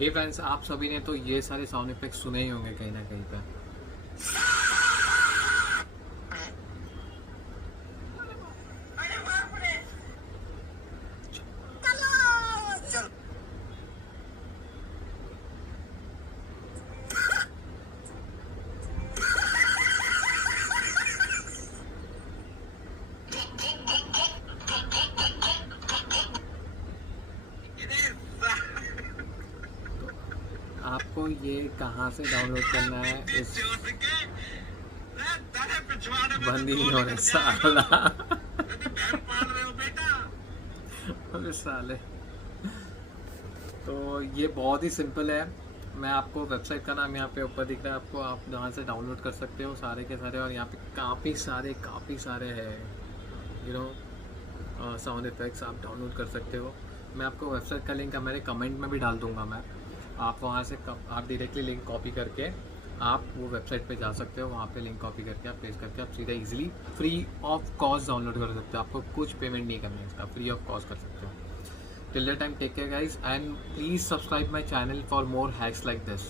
हे friends, आप सभी ने तो ये सारे साउंड इफेक्ट सुने ही होंगे कहीं ना कहीं पे। तो आपको ये कहाँ से डाउनलोड करना है इस बंदी इन्होंने साला अरे साले। तो ये बहुत ही सिंपल है। मैं आपको वेबसाइट का नाम यहाँ पे ऊपर दिख रहा है आपको, आप जहाँ से डाउनलोड कर सकते हो सारे के सारे। और यहाँ पे काफ़ी सारे हैं साउंड इफ़ेक्ट्स आप डाउनलोड कर सकते हो। मैं आपको वेबसाइट का लिंक मेरे कमेंट में भी डाल दूँगा मैं। आप वहाँ से आप डायरेक्टली लिंक कॉपी करके आप वो वेबसाइट पे जा सकते हो। वहाँ पे लिंक कॉपी करके आप पेस्ट करके आप सीधा easily free of cost download कर सकते हो। आपको कुछ पेमेंट नहीं करना है, इसका फ्री ऑफ कॉस्ट कर सकते हो। Till that time, take care guys, and please subscribe my channel for more hacks like this.